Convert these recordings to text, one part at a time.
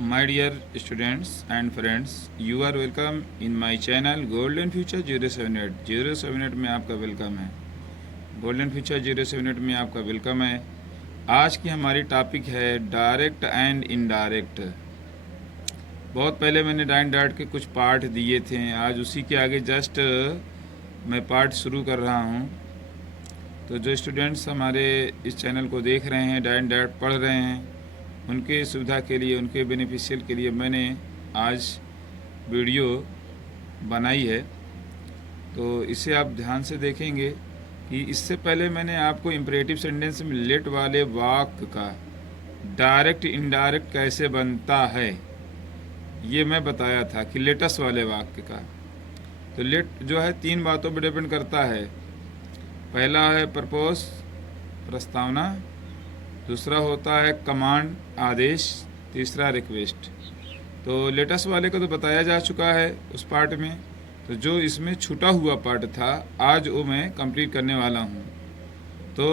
My dear students and friends, you are welcome in my channel Golden Future 078। 078 में आपका welcome है। Golden future 078 में आपका welcome है। आज की हमारी टॉपिक है डायरेक्ट एंड इनडायरेक्ट। बहुत पहले मैंने डाइन डाट के कुछ पार्ट दिए थे, आज उसी के आगे जस्ट मैं पार्ट शुरू कर रहा हूँ। तो जो स्टूडेंट्स हमारे इस चैनल को देख रहे हैं, डाइन डाट पढ़ रहे हैं, उनके सुविधा के लिए, उनके बेनिफिशियल के लिए मैंने आज वीडियो बनाई है। तो इसे आप ध्यान से देखेंगे कि इससे पहले मैंने आपको इम्परेटिव सेंटेंस में लेट वाले वाक्य का डायरेक्ट इनडायरेक्ट कैसे बनता है ये मैं बताया था कि लेटस वाले वाक्य का। तो लेट जो है तीन बातों पर डिपेंड करता है। पहला है प्रपोज, प्रस्तावना, दूसरा होता है कमांड, आदेश, तीसरा रिक्वेस्ट। तो लेटस वाले को तो बताया जा चुका है उस पार्ट में। तो जो इसमें छूटा हुआ पार्ट था आज वो मैं कंप्लीट करने वाला हूँ। तो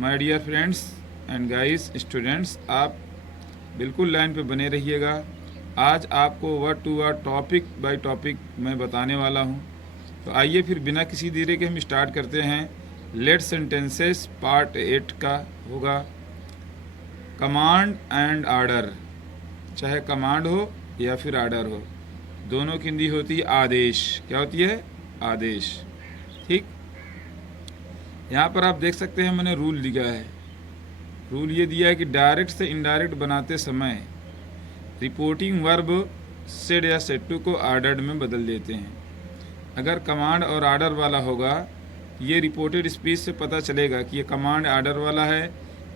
my dear friends and guys students, आप बिल्कुल लाइन पे बने रहिएगा। आज आपको word to word, topic by topic मैं बताने वाला हूँ। तो आइए फिर बिना किसी देरी के हम स्टार्ट करते हैं। लेट सेंटेंसेस पार्ट 8 का होगा कमांड एंड आर्डर। चाहे कमांड हो या फिर आर्डर हो, दोनों की हिंदी होती है आदेश। क्या होती है? आदेश। ठीक, यहाँ पर आप देख सकते हैं मैंने रूल दिया है। रूल ये दिया है कि डायरेक्ट से इनडायरेक्ट बनाते समय रिपोर्टिंग वर्ब सेड या सेड टू को आर्डर्ड में बदल देते हैं। अगर कमांड और आर्डर वाला होगा, ये रिपोर्टेड स्पीच से पता चलेगा कि ये कमांड आर्डर वाला है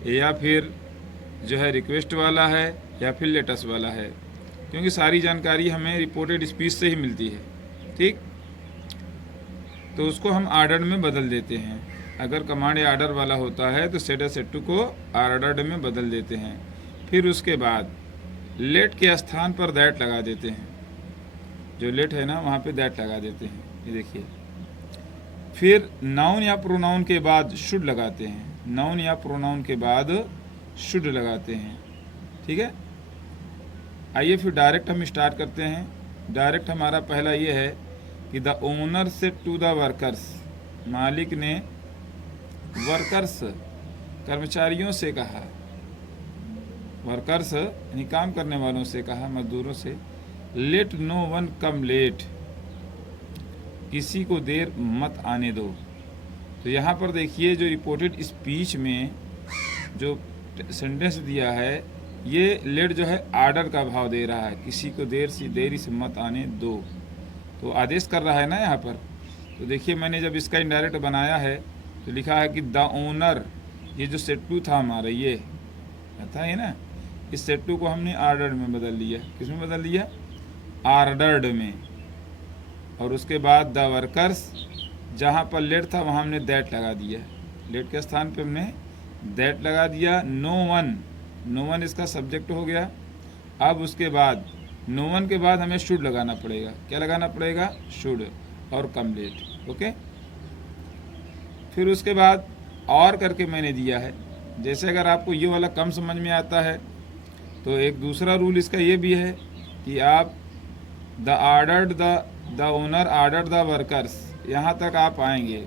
या फिर जो है रिक्वेस्ट वाला है या फिर लेटस वाला है, क्योंकि सारी जानकारी हमें रिपोर्टेड स्पीच से ही मिलती है। ठीक, तो उसको हम आर्डर में बदल देते हैं। अगर कमांड या आर्डर वाला होता है तो सेड या सेड टू को आर्डर्ड में बदल देते हैं। फिर उसके बाद लेट के स्थान पर दैट लगा देते हैं। जो लेट है ना वहाँ पे दैट लगा देते हैं, ये देखिए। फिर नाउन या प्रोनाउन के बाद शुड लगाते हैं। नाउन या प्रोनाउन के बाद शुड लगाते हैं। ठीक है, आइए फिर डायरेक्ट हम स्टार्ट करते हैं। डायरेक्ट हमारा पहला ये है कि the owner said to the workers. मालिक ने वर्कर्स कर्मचारियों से कहा, वर्कर्स यानी काम करने वालों से कहा, मजदूरों से, लेट नो वन कम लेट, किसी को देर मत आने दो। तो यहाँ पर देखिए जो रिपोर्टेड स्पीच में जो सेंटेंस दिया है, ये लेट जो है आर्डर का भाव दे रहा है, किसी को देरी से मत आने दो। तो आदेश कर रहा है ना यहाँ पर। तो देखिए मैंने जब इसका इनडायरेक्ट बनाया है तो लिखा है कि द ओनर, ये जो सेट टू था हमारा, ये था है ना, इस सेट टू को हमने आर्डर्ड में बदल दिया। किस में बदल दिया? आर्डर्ड में। और उसके बाद द वर्कर्स, जहाँ पर लेट था वहाँ हमने दैट लगा दिया। लेट के स्थान पे हमने दैट लगा दिया। नो वन, नो वन इसका सब्जेक्ट हो गया। अब उसके बाद नो वन के बाद हमें शुड लगाना पड़ेगा। क्या लगाना पड़ेगा? शुड और कम लेट। ओके, फिर उसके बाद और करके मैंने दिया है। जैसे अगर आपको ये वाला कम समझ में आता है तो एक दूसरा रूल इसका ये भी है कि आप द ओनर आर्डर्ड द वर्कर्स, यहाँ तक आप आएंगे।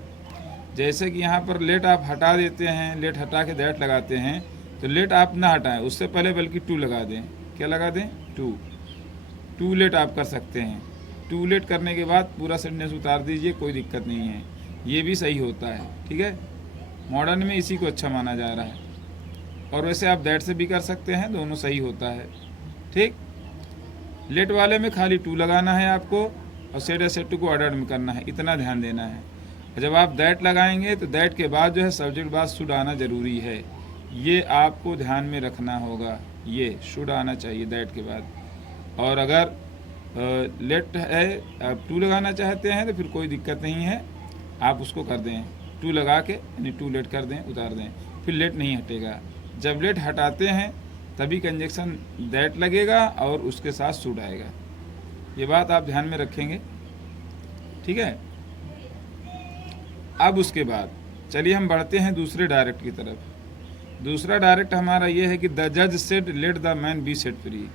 जैसे कि यहाँ पर लेट आप हटा देते हैं, लेट हटा के दैट लगाते हैं, तो लेट आप ना हटाएं, उससे पहले बल्कि टू लगा दें। क्या लगा दें? टू लेट आप कर सकते हैं। टू लेट करने के बाद पूरा सेंटेंस उतार दीजिए, कोई दिक्कत नहीं है, ये भी सही होता है। ठीक है, मॉडर्न में इसी को अच्छा माना जा रहा है। और वैसे आप दैट से भी कर सकते हैं, दोनों सही होता है। ठीक, लेट वाले में खाली टू लगाना है आपको और सेड या सेड टू को ऑर्डर में करना है, इतना ध्यान देना है। और जब आप दैट लगाएंगे तो दैट के बाद जो है सब्जेक्ट बाद शुड आना जरूरी है, ये आपको ध्यान में रखना होगा। ये शुड आना चाहिए दैट के बाद। और अगर लेट है, आप टू लगाना चाहते हैं तो फिर कोई दिक्कत नहीं है, आप उसको कर दें टू लगा के, यानी टू लेट कर दें, उतार दें, फिर लेट नहीं हटेगा। जब लेट हटाते हैं तभी कंजक्शन दैट लगेगा और उसके साथ शुड आएगा। ये बात आप ध्यान में रखेंगे। ठीक है, अब उसके बाद चलिए हम बढ़ते हैं दूसरे डायरेक्ट की तरफ। दूसरा डायरेक्ट हमारा ये है कि द जज said let the man be set free.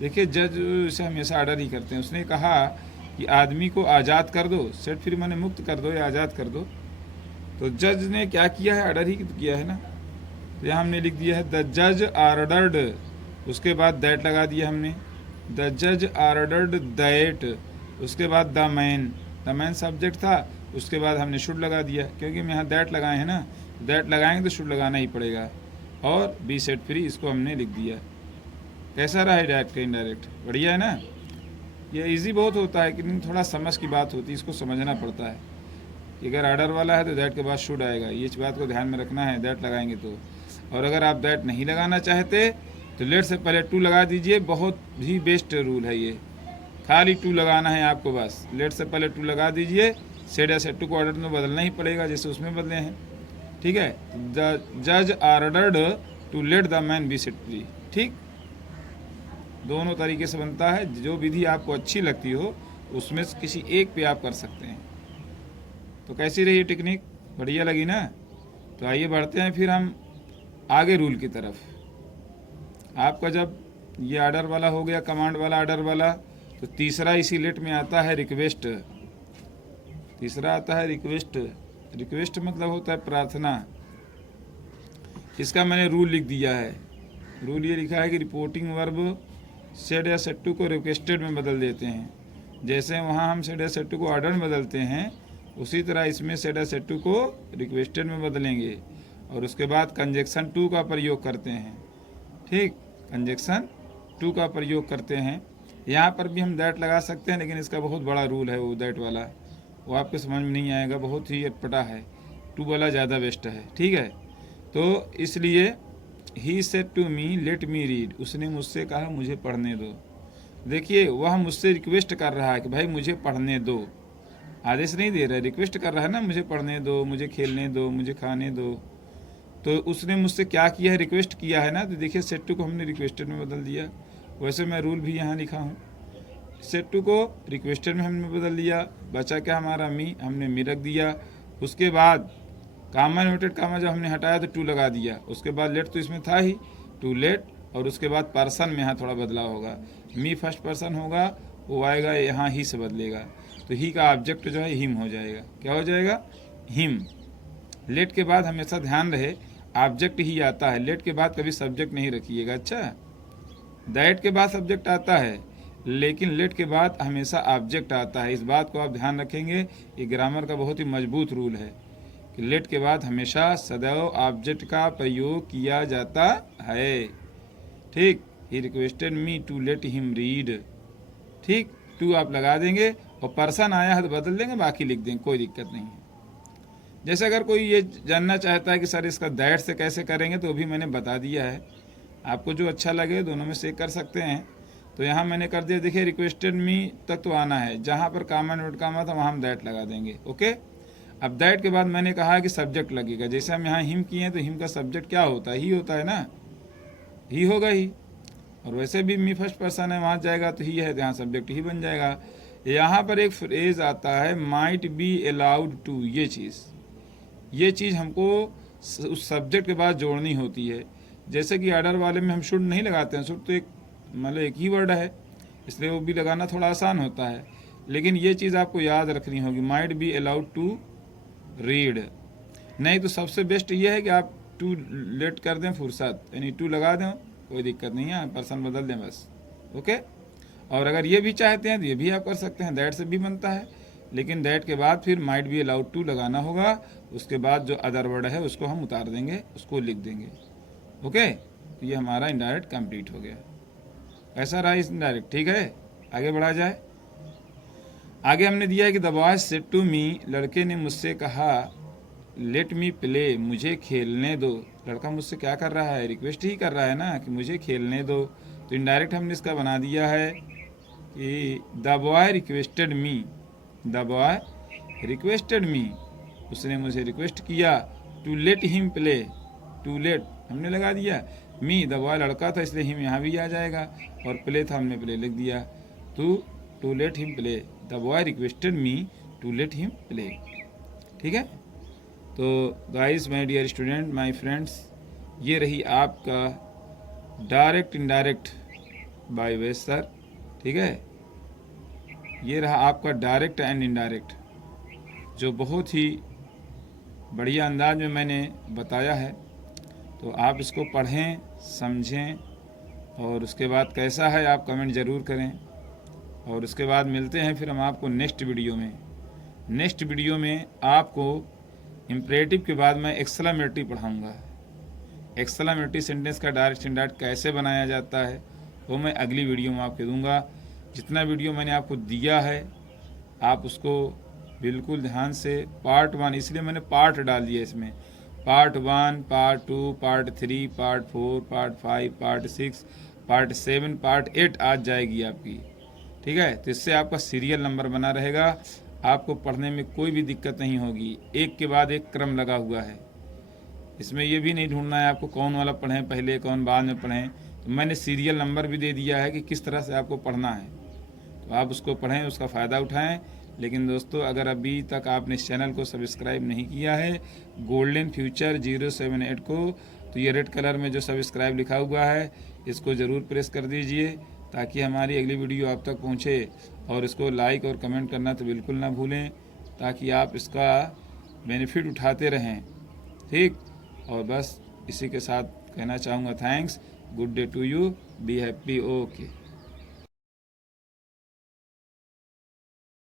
देखिए जज से हमेशा ऑर्डर ही करते हैं। उसने कहा कि आदमी को आज़ाद कर दो, सेट फ्री माने मुक्त कर दो या आज़ाद कर दो। तो जज ने क्या किया है, ऑर्डर ही किया है ना। तो यहाँ हमने लिख दिया है द जज आर्डर्ड, उसके बाद दैट लगा दिया हमने, द जज आर्डर्ड दैट, उसके बाद द मैन सब्जेक्ट था, उसके बाद हमने शुड लगा दिया, क्योंकि हम यहाँ दैट लगाए हैं ना, दैट लगाएंगे तो शुड लगाना ही पड़ेगा। और बी सेट फ्री इसको हमने लिख दिया। कैसा रहा है डायरेक्ट का इनडायरेक्ट, बढ़िया है ना। ये इजी बहुत होता है, लेकिन थोड़ा समझ की बात होती है, इसको समझना पड़ता है कि अगर आर्डर वाला है तो दैट के बाद शुड आएगा, ये बात को ध्यान में रखना है दैट लगाएंगे तो। और अगर आप दैट नहीं लगाना चाहते तो लेट से पहले टू लगा दीजिए, बहुत ही बेस्ट रूल है ये, खाली टू लगाना है आपको बस, लेट से पहले टू लगा दीजिए। सेड या सेट टू को ऑर्डर में बदलना ही पड़ेगा जैसे उसमें बदले हैं, ठीक है। द जज ordered to let the man be set free, ठीक। दोनों तरीके से बनता है, जो विधि आपको अच्छी लगती हो उसमें से किसी एक पे आप कर सकते हैं। तो कैसी रही टेक्निक, बढ़िया लगी ना। तो आइए बढ़ते हैं फिर हम आगे रूल की तरफ। आपका जब ये ऑर्डर वाला हो गया, कमांड वाला, ऑर्डर वाला, तो तीसरा इसी लेट में आता है रिक्वेस्ट। तीसरा आता है रिक्वेस्ट। रिक्वेस्ट मतलब होता है प्रार्थना। इसका मैंने रूल लिख दिया है। रूल ये लिखा है कि रिपोर्टिंग वर्ब सेड या सेट टू को रिक्वेस्टेड में बदल देते हैं। जैसे वहाँ हम सेड या सेट टू को ऑर्डर में बदलते हैं, उसी तरह इसमें सेड या सेट टू को रिक्वेस्टेड में बदलेंगे। और उसके बाद कंजक्शन टू का प्रयोग करते हैं, ठीक, कंजक्शन टू का प्रयोग करते हैं। यहाँ पर भी हम दैट लगा सकते हैं, लेकिन इसका बहुत बड़ा रूल है वो दैट वाला, वो आपके समझ में नहीं आएगा, बहुत ही अटपटा है। टू वाला ज़्यादा बेस्ट है, ठीक है। तो इसलिए he said to me let me read, उसने मुझसे कहा मुझे पढ़ने दो। देखिए वह मुझसे रिक्वेस्ट कर रहा है कि भाई मुझे पढ़ने दो, आदेश नहीं दे रहा है, रिक्वेस्ट कर रहा है ना, मुझे पढ़ने दो, मुझे खेलने दो, मुझे खाने दो। तो उसने मुझसे क्या किया है, रिक्वेस्ट किया है ना। तो देखिए सेट टू को हमने रिक्वेस्टेड में बदल दिया। वैसे मैं रूल भी यहाँ लिखा हूँ, सेट टू को रिक्वेस्टेड में हमने बदल दिया। बचा क्या हमारा मी, हमने मी रख दिया। उसके बाद कामा इन्वर्टेड कामा जब हमने हटाया तो टू लगा दिया। उसके बाद लेट तो इसमें था ही, टू लेट। और उसके बाद पर्सन में यहाँ थोड़ा बदलाव होगा, मी फर्स्ट पर्सन होगा, वो आएगा यहाँ ही से बदलेगा। तो ही का ऑब्जेक्ट जो है हिम हो जाएगा। क्या हो जाएगा, हिम। लेट के बाद हमेशा ध्यान रहे ऑब्जेक्ट ही आता है, लेट के बाद कभी सब्जेक्ट नहीं रखिएगा। अच्छा, दैट के बाद सब्जेक्ट आता है, लेकिन लेट के बाद हमेशा ऑब्जेक्ट आता है। इस बात को आप ध्यान रखेंगे, ये ग्रामर का बहुत ही मजबूत रूल है कि लेट के बाद हमेशा सदैव ऑब्जेक्ट का प्रयोग किया जाता है, ठीक। He requested me to let him read, ठीक। टू आप लगा देंगे और पर्सन आया है तो बदल देंगे, बाकी लिख देंगे, कोई दिक्कत नहीं है। जैसे अगर कोई ये जानना चाहता है कि सर इसका दैट से कैसे करेंगे, तो भी मैंने बता दिया है, आपको जो अच्छा लगे दोनों में से कर सकते हैं। तो यहाँ मैंने कर दिया, देखिए रिक्वेस्टेड मी तक तो आना है, जहाँ पर कामा नोट कामा था वहाँ हम दैट लगा देंगे, ओके। अब दैट के बाद मैंने कहा कि सब्जेक्ट लगेगा। जैसे हम यहाँ हिम किए हैं तो हिम का सब्जेक्ट क्या होता है, ही होता है ना, ही होगा ही। और वैसे भी मी फर्स्ट पर्सन है, वहाँ जाएगा तो ही है, तो यहाँ सब्जेक्ट ही बन जाएगा। यहाँ पर एक फ्रेज आता है माइट बी अलाउड टू, ये चीज़ हमको उस सब्जेक्ट के बाद जोड़नी होती है। जैसे कि ऑर्डर वाले में हम शुड नहीं लगाते हैं, शुड तो एक मतलब एक ही वर्ड है, इसलिए वो भी लगाना थोड़ा आसान होता है। लेकिन ये चीज़ आपको याद रखनी होगी, might be allowed to read. नहीं तो सबसे बेस्ट ये है कि आप टू लेट कर दें फुर्सत, यानी टू लगा दें, कोई दिक्कत नहीं है, पर्सन बदल दें बस, ओके। और अगर ये भी चाहते हैं तो ये भी आप कर सकते हैं, दैट से भी बनता है, लेकिन दैट के बाद फिर माइट बी अलाउड टू लगाना होगा। उसके बाद जो अदर वर्ड है उसको हम उतार देंगे, उसको लिख देंगे, ओके। तो ये हमारा इनडायरेक्ट कंप्लीट हो गया। ऐसा रहा इस इनडायरेक्ट, ठीक है। आगे बढ़ा जाए। आगे हमने दिया है कि the boy said to me, लड़के ने मुझसे कहा लेट मी प्ले, मुझे खेलने दो। लड़का मुझसे क्या कर रहा है, रिक्वेस्ट ही कर रहा है ना कि मुझे खेलने दो। तो इनडायरेक्ट हमने इसका बना दिया है कि the boy requested me, the boy requested me, उसने मुझे रिक्वेस्ट किया to let him play, to let हमने लगा दिया, मी द बॉय लड़का था इसलिए हिम यहाँ भी आ जाएगा, और प्ले था हमने प्ले लिख दिया। To let him play, the boy requested me to let him play, ठीक है। तो guys, my dear student, my friends, ये रही आपका direct indirect by west sir. ठीक है, ये रहा आपका डायरेक्ट एंड इनडायरेक्ट, जो बहुत ही बढ़िया अंदाज में मैंने बताया है। तो आप इसको पढ़ें, समझें, और उसके बाद कैसा है आप कमेंट ज़रूर करें। और उसके बाद मिलते हैं फिर हम आपको नेक्स्ट वीडियो में। नेक्स्ट वीडियो में आपको इम्परेटिव के बाद मैं एक्सक्लेमेटरी पढ़ाऊँगा। एक्सक्लेमेटरी सेंटेंस का डायरेक्ट इनडायरेक्ट कैसे बनाया जाता है वो मैं अगली वीडियो में आपको दूंगा। जितना वीडियो मैंने आपको दिया है आप उसको बिल्कुल ध्यान से पार्ट 1, इसलिए मैंने पार्ट डाल दिया इसमें, part 1, part 2, part 3, part 4, part 5, part 6, part 7, part 8 आज जाएगी आपकी। ठीक है, तो इससे आपका सीरियल नंबर बना रहेगा, आपको पढ़ने में कोई भी दिक्कत नहीं होगी। एक के बाद एक क्रम लगा हुआ है, इसमें ये भी नहीं ढूंढना है आपको कौन वाला पढ़ें पहले कौन बाद में पढ़ें। तो मैंने सीरियल नंबर भी दे दिया है कि किस तरह से आपको पढ़ना है, तो आप उसको पढ़ें, उसका फ़ायदा उठाएं। लेकिन दोस्तों अगर अभी तक आपने इस चैनल को सब्सक्राइब नहीं किया है गोल्डन फ्यूचर 078 को, तो ये रेड कलर में जो सब्सक्राइब लिखा हुआ है इसको ज़रूर प्रेस कर दीजिए ताकि हमारी अगली वीडियो आप तक पहुँचे। और इसको लाइक और कमेंट करना तो बिल्कुल ना भूलें ताकि आप इसका बेनिफिट उठाते रहें। ठीक, और बस इसी के साथ कहना चाहूँगा thanks, good day to you, be happy, okay.